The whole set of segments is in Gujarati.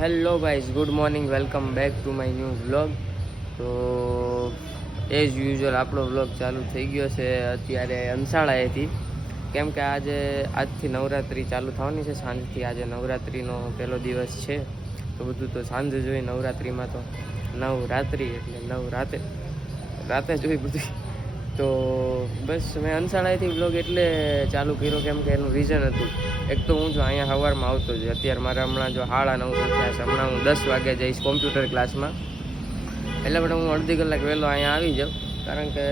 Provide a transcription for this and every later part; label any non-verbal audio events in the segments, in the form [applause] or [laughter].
Hello guys good morning welcome back to my new vlog તો એઝ યુઝ્યુઅલ આપણો વ્લોગ ચાલુ થઈ ગયો છે. અત્યારે અંસાળાએથી કેમ કે આજે, આજથી નવરાત્રિ ચાલુ થવાની છે. સાંજથી આજે નવરાત્રિનો પહેલો દિવસ છે. તો બધું તો સાંજ જોઈ નવરાત્રિમાં તો. નવરાત્રિ એટલે નવ રાતે રાતે જોઈ બધું. તો બસ મેં અંસાળાએથી બ્લોગ એટલે ચાલુ કર્યો કેમ કે એનું રીઝન હતું. એક તો હું જો અહીંયા સવારમાં આવતો જ, અત્યારે મારા હમણાં જો હાળા નવ તો થયા છે. હમણાં હું દસ વાગે જઈશ કોમ્પ્યુટર ક્લાસમાં એટલે પણ હું અડધી કલાક વહેલો અહીંયા આવી જાઉં. કારણ કે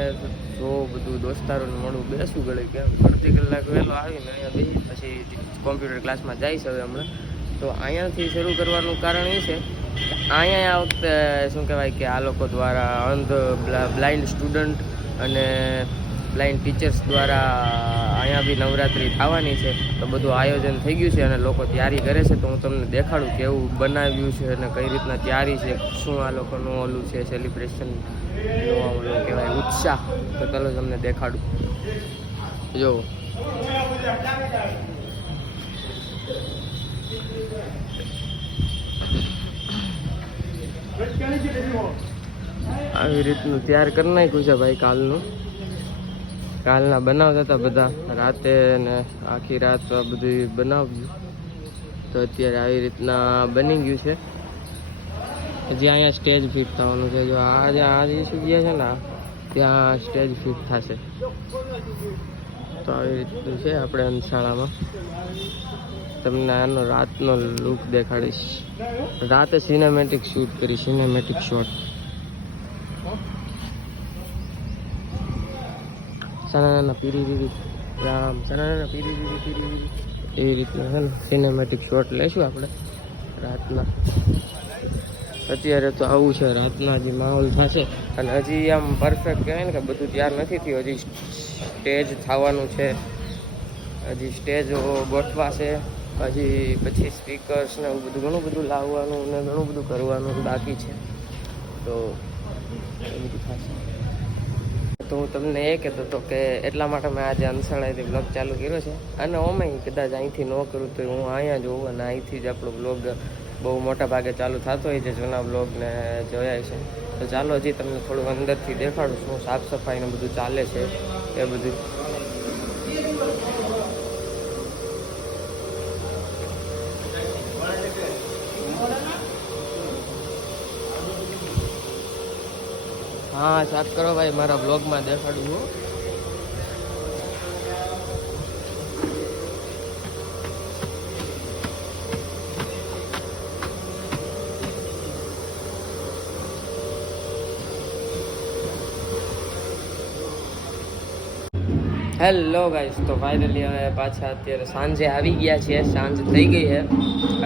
જો બધું દોસ્તારોને મળું, બેસું ગળે કે અડધી કલાક વહેલો આવીને અહીંયા બેસી પછી કોમ્પ્યુટર ક્લાસમાં જઈશ હવે હમણાં. તો અહીંયાથી શરૂ કરવાનું કારણ એ છે અહીંયા આ વખતે શું કહેવાય કે આ લોકો દ્વારા અંધ બ્લાઇન્ડ સ્ટુડન્ટ અને બ્લાઇન્ડ ટીચર્સ દ્વારા અહીંયા બી નવરાત્રિ થવાની છે. તો બધું આયોજન થઈ ગયું છે અને લોકો તૈયારી કરે છે. તો હું તમને દેખાડું કેવું બનાવ્યું છે અને કઈ રીતના તૈયારી છે, શું આ લોકોનું ઓલું છે સેલિબ્રેશન કહેવાય, ઉત્સાહ. તો ચાલો તમને દેખાડું. જો. આવી રીતનું તૈયાર કરી નાખ્યું છે ભાઈ કાલનું. કાલના બનાવતા હતા બધા. રાતે ને આખી રાત બધું બનાવ્યું તો અત્યારે આવી રીતના બની ગયું છે. હજી અહીંયા સ્ટેજ ફિટ થવાનું છે. જો આ જે આ જે જગ્યા છે ને ત્યાં સ્ટેજ ફિટ થશે. તો આવી રીતનું છે આપણે અંશાળામાં તમને આનો રાતનો લુક દેખાડીશ. રાતે સિનેમેટિક શૂટ કરી સિનેમેટિક શોટ સનાના પીરી દીદી રામ સનાના પીરી દીદી પીરી દીદી એવી રીતના છે ને સિનેમેટિક શોટ લઈશું આપણે રાતના. અત્યારે તો આવું છે, રાતના જે માહોલ થશે. અને હજી આમ પરફેક્ટ કહેવાય ને કે બધું તૈયાર નથી થયું, હજી સ્ટેજ થવાનું છે. હજી સ્ટેજ ગોઠવાશે. પછી પછી સ્પીકર્સ ને એવું બધું, ઘણું બધું લાવવાનું ને ઘણું બધું કરવાનું બાકી છે. તો તો હું તમને એ કહેતો હતો કે એટલા માટે મેં આજે અંસાળાથી બ્લોગ ચાલુ કર્યો છે. અને ઓમે કદાચ અહીંથી ન કરું તો હું અહીંયા જોઉં અને અહીંથી જ આપણો બ્લોગ બહુ મોટા ભાગે ચાલુ થતો હોય છે, જૂના બ્લોગને જોયા છે તો ચાલો હજી તમને થોડું અંદરથી દેખાડું શું સાફ સફાઈ ને બધું ચાલે છે. એ બધું. હા સાફ કરો ભાઈ મારા બ્લોગમાં દેખાડું હું હેલો ગાઈસ તો ફાઇનલી હવે પાછા અત્યારે સાંજે આવી ગયા છીએ. સાંજ થઈ ગઈ છે.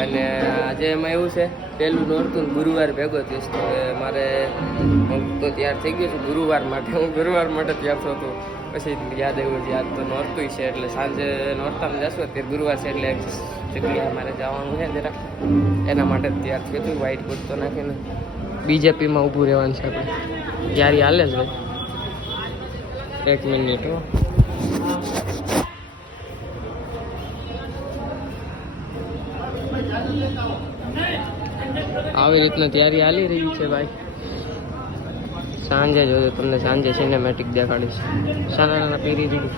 અને આજે એમાં એવું છે, પહેલું નોરતું ગુરુવાર ભેગો થઈશ તો મારે, હું તો તૈયાર થઈ ગયો છું ગુરુવાર માટે. હું ગુરુવાર માટે તૈયાર થતો હતો. પછી યાદ આવ્યું છે આજ તો નોરતું છે, એટલે સાંજે નોરતામાં જશું અત્યારે ગુરુવાર છે, એટલે જગ્યાએ મારે જવાનું છે જરા એના માટે જ તૈયાર થયું હતું વ્હાઈટ કોટ તો નાખીને બીજેપીમાં ઊભું રહેવાનું છે આપણે. તૈયારી હાલે ભાઈ એક મિનિટ હો. આવી રીતના તૈયારી હાલી રહી છે ભાઈ. સાંજે જોજો તમને સાંજે સિનેમેટિક દેખાડીશ. નાના પીરી દીધી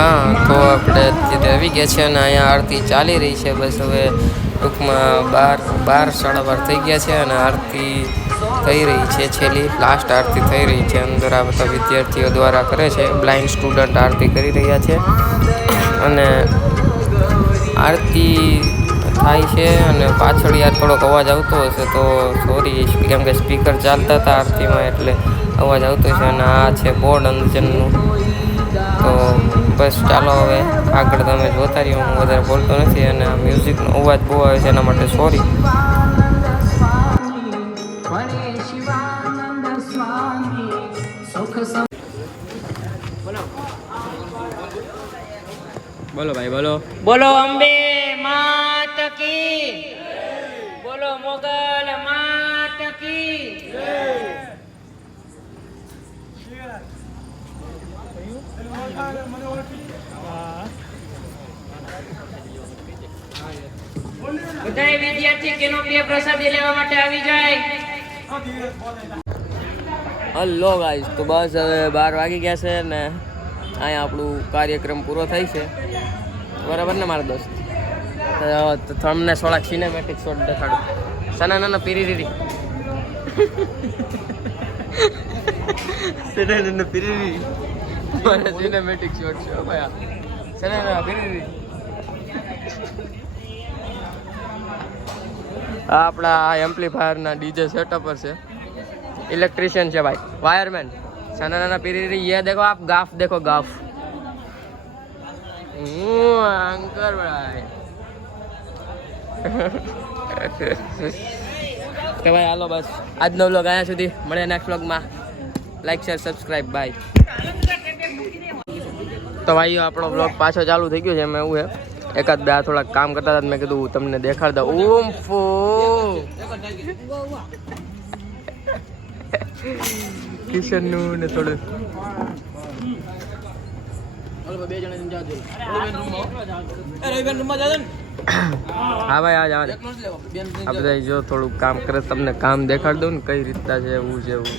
હા, તો આપણે અત્યારે આવી ગયા છે અને અહીંયા આરતી ચાલી રહી છે. બસ હવે ટૂંકમાં બાર બાર સાડા બાર થઈ ગયા છે અને આરતી થઈ રહી છે છેલ્લી લાસ્ટ આરતી થઈ રહી છે. અંદર આ બધા વિદ્યાર્થીઓ દ્વારા કરે છે. બ્લાઇન્ડ સ્ટુડન્ટ આરતી કરી રહ્યા છે. અને આરતી થાય છે અને પાછળ યાર થોડોક અવાજ આવતો હશે તો સોરી કેમ કે સ્પીકર ચાલતા હતા આરતીમાં એટલે અવાજ આવતો છે અને આ છે બોર્ડ અંદરનું. તો બસ ચાલો હવે આગળ તમે જોતા રહ્યો હું વધારે બોલતો નથી અને આ મ્યુઝિકનો અવાજ બહુ આવે છે એના માટે સોરી બોલો ભાઈ બોલો. બોલો અંબે માત કી બોલો મોગલ માત કી બધાય વિદ્યાર્થી કેનો પ્રિય પ્રસાદી લેવા માટે આવી જાય? હલો ગાઈસ તો બસ હવે બાર વાગી ગયા છે ને અહીંયા આપણું કાર્યક્રમ પૂરો થાય છે. બરાબર ને મારા દોસ્ત? તમને થોડાક સિનેમેટિક શોટ દેખાડું. સના ના પીરી રીરી સના નાના પીરી રીરી [laughs] મારે સિનેમેટિક શોટ છે ભાઈ ચલે કરી આ આપણા એમ્પ્લીફાયરના ડીજે સેટઅપર છે. ઇલેક્ટ્રિશિયન છે ભાઈ વાયરમેન સનાના પીરી યે દેખો આપ, ગાફ, દેખો ગાફ. હું અંકર ભાઈ. કે ભાઈ, હાલો બસ. આજનો વ્લોગ અહીંયા સુધી. મળે નેક્સ્ટ વ્લોગમાં લાઈક શેર સબસ્ક્રાઈબ બાય તો ભાઈઓ આપણો બ્લોગ પાછો ચાલુ થઈ ગયો છે, એમાં એવું છે. એકાદ બે થોડાક કામ કરતા હતા મેં કીધું, તમને દેખાડ દઉં ઓમ ફો. કિશનનું ને થોડું. હા ભાઈ આ જાવ આ બધા જો થોડુંક કામ કરે તમને કામ દેખાડ દઉં ને કઈ રીતના છે, એવું છે, એવું.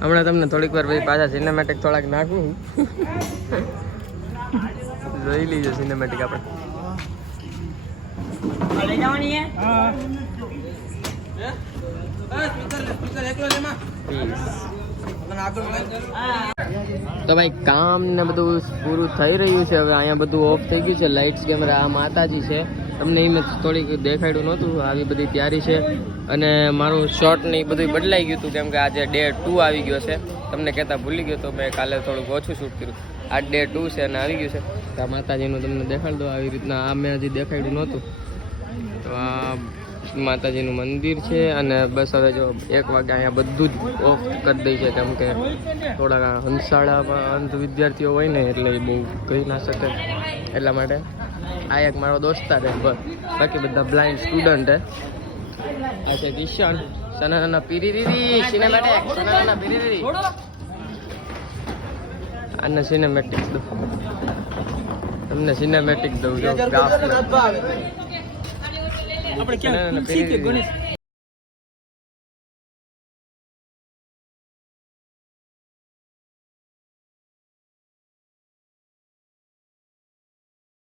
હમણાં તમને થોડીક વાર પછી પાછા સિનેમેટિક થોડાક નાખું. જોઈ લીજો સિનેમેટિક આપણે. તો ભાઈ, કામ ને બધું પૂરું થઈ રહ્યું છે. હવે અહીંયા બધું ઓફ થઈ ગયું છે. લાઇટ્સ કેમેરા આ માતાજી છે. તમને એમ થોડીક દેખાડ્યું નહોતું. આવી બધી તૈયારી છે. અને મારું શોર્ટ ને એ બધું બદલાઈ ગયું હતું. કેમ કે આજે ડે ટુ આવી ગયો છે. તમને કહેતા ભૂલી ગયો તો મેં કાલે થોડુંક ઓછું શૂટ કર્યું. આ ડે ટુ છે અને આવી ગયું છે. આ માતાજીનું તમને દેખાડ દો. આવી રીતના આ મેં હજી દેખાડ્યું નહોતું. તો આ માતાજીનું મંદિર છે અને બસ હવે જો એક વાગે અહીંયા બધું જ ઓફ કરી દઈ છે. કેમ કે થોડાક હંસાળામાં અંધ વિદ્યાર્થીઓ હોય ને એટલે એ બહુ કહી ના શકે એટલા માટે. આ એક મારો દોસ્તાર છે, બસ. બાકી બધા બ્લાઇન્ડ સ્ટુડન્ટ છે. આ છે કિશન. સના નાના પીરીરી સિનેમેટિક સનાના નાના પીરીરી આને સિનેમેટિક દઉં. તમને સિનેમેટિક દઉં, જો આપણે ક્યાં? ગણેશ.